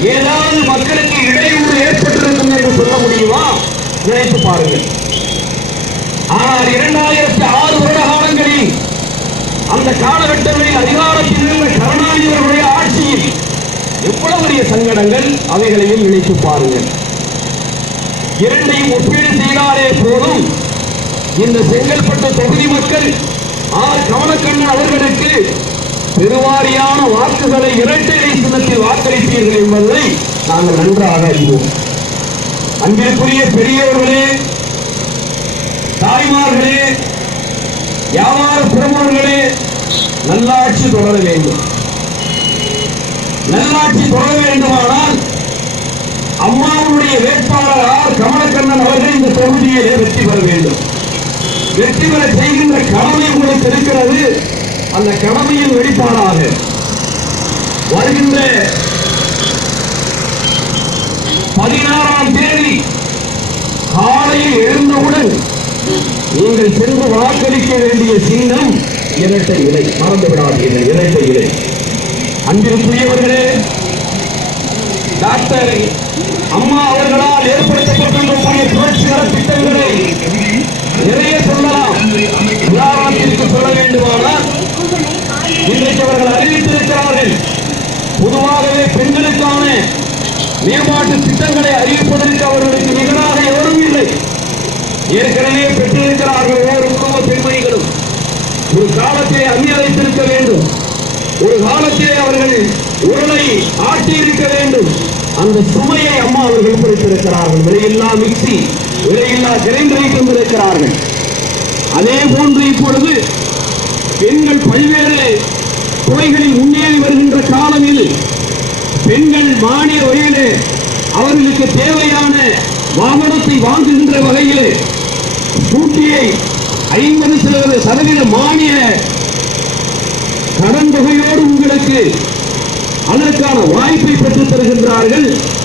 ஏதாவது மக்களுக்கு இடையூறு ஏற்பட்டிருக்கும் என்று சொல்ல முடியுமா? நினைத்து பாருங்கள். ஆனால் இரண்டாயிரத்தி ஆறு வருட காலங்களில் அந்த காலகட்டங்களில் அதிகாரத்தில் இருந்த கருணாநிதி அவர்களுடைய ஆட்சியில் எவ்வளவு பெரிய சங்கடங்கள் அவைகளையும் நினைத்து பாருங்கள். இரண்டையும் ஒப்பீடு செய்தாலே போதும். இந்த செங்கல்பட்டு தொகுதி மக்கள் ஆர் கவனக்கண்ணன் அவர்கள் பெருவாரியான வாக்குகளை இரட்டை சின்னத்தில் வாக்களிப்பீர்கள் என்பதை நாங்கள் நன்றாக அறிவோம். அன்பிற்குரிய பெரியவர்களே தாய்மார்களே வியாபார பிரமுகர்களே நல்லாட்சி தொடர வேண்டும். நல்லாட்சி தொடர வேண்டுமானால் அம்மாவுடைய வேட்பாளர் ஆர் கமலக்கண்ணன் அவர்கள் இந்த தொகுதியிலே வெற்றி பெற வேண்டும். வெற்றி பெற செய்கின்ற கடமை உங்களுக்கு இருக்கிறது. அந்த கடமையின் வெளிப்பாடாக வருகின்ற பதினாறாம் தேதி காலையில் எழுந்தவுடன் நீங்கள் சென்று வாக்களிக்க வேண்டிய சின்னம் இரட்டை இலை மறந்து விடாதீர்கள். இரட்டை இலை அன்பிற்குரியவர்களே டாக்டர் அறிவித்திருக்கிறார்கள் பொதுவாகவே பெண்களுக்கான மேம்பாட்டு திட்டங்களை அறிவிப்பதற்கு அவர்களுக்கு நிகராக எவரும் இல்லை. ஏற்கனவே பெற்றிருக்கிறார்கள் ஒவ்வொரு குடும்ப பெண்மணிகளும். ஒரு காலத்தை அம்மி வேண்டும். ஒரு காலத்திலே அவர்கள் உருளை ஆட்டி இருக்க வேண்டும். அந்த சுமையை அம்மா அவர்கள் குறைத்திருக்கிறார்கள் விலையில்லா மிக்சி விலையில்லா கிரைண்டரை கொண்டிருக்கிறார்கள். அதே போன்று இப்பொழுது பெண்கள் பல்வேறு துறைகளில் முன்னேறி வருகின்ற காலம் இது பெண்கள் மானிய வகையிலே அவர்களுக்கு தேவையான வாகனத்தை வாங்குகின்ற வகையில் ஸ்கூட்டியை ஐம்பது சதவீத மானிய கடன் தொகையோடு உங்களுக்கு அதற்கான வாய்ப்பை பெற்றுத் தருகின்றார்கள்.